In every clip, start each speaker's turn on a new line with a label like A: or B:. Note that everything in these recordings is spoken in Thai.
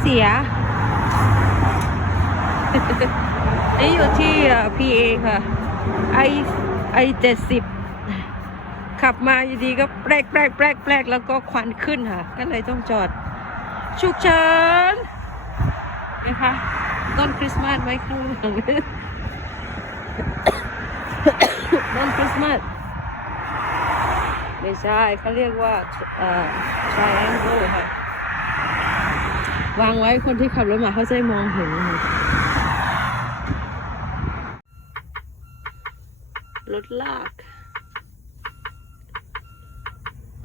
A: เสีย นี่อยู่ที่พีเอค่ะไอไอเจ็ดสิบขับมาอยู่ดีก็แปลกแปลกแปลกแปลกแล้วก็ควันขึ้นค่ะ ก็เลยต้องจอด ฉุกเฉินนะคะต้นคริสต์มาสไว้ข้างหลังต้นคริสต์มาสไม่ใช่เขาเรียกว่าเอ่อ triangle ค่ะ วางไว้คนที่ขับรถมาเขาจะมองเห็น รถลาก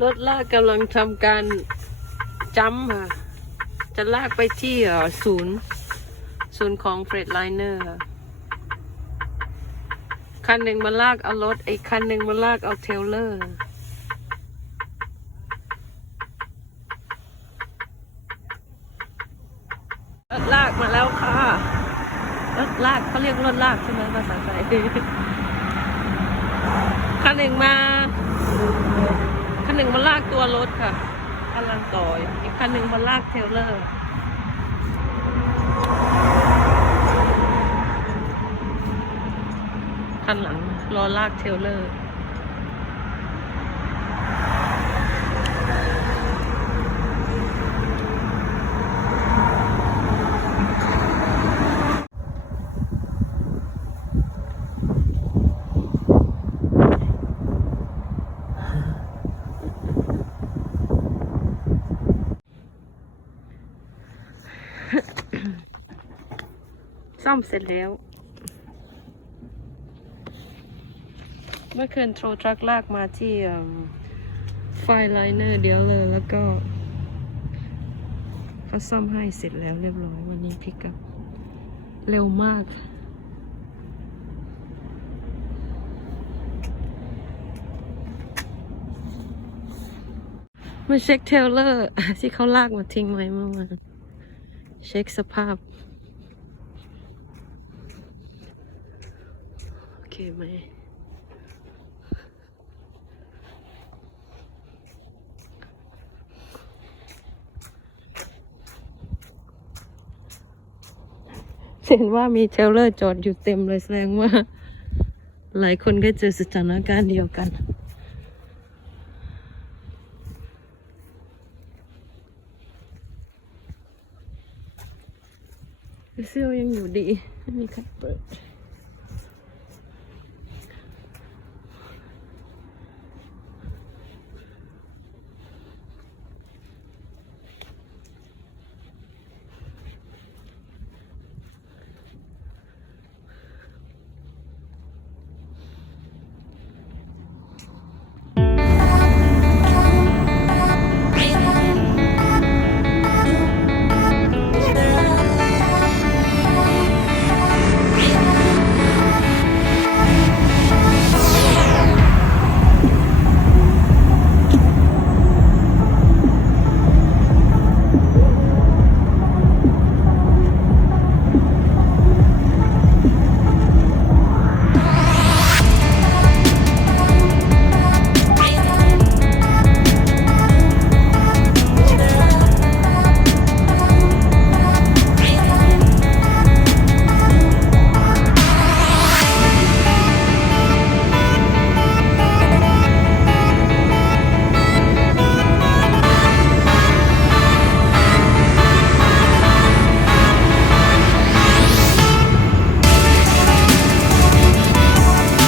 A: รถลากกำลังทำการจัมค่ะ จะลากไปที่ศูนย์ ศูนย์ของเฟรดไลเนอร์ค่ะคันหนึ่งมาลากเอารถ อีกคันหนึ่งมาลากเอาเทลเลอร์ รถ ลากมาแล้วค่ะรถลากเขาเรียกรถลากใช่ไหมภาษาไทยคันหนึ่งมาคันหนึ่งมาลากตัวรถค่ะกำลังต่อยอีกคันหนึ่งมาลากเทเลอร์คันหลังรอลากเทเลอร์ ซ่อมเสร็จแล้ว เมื่อคืนโทรทรัคลากมาที่ไฟไลเนอร์เดียวเลยแล้วก็เขาซ่อมให้เสร็จแล้วเรียบร้อยวันนี้พิกับเร็วมากมาเช็คเทลเลอร์ที่เขาลากมาทิ้งไว้เมื่อวานเช็คสภาพ โอเค ไหมเห็นว่ามีเทรลเลอร์จอดอยู่เต็มเลยแสดงว่า หลายคนก็เจอสถานการณ์เดียวกัน เซลยังอยู่ดีไม่มีใครเปิด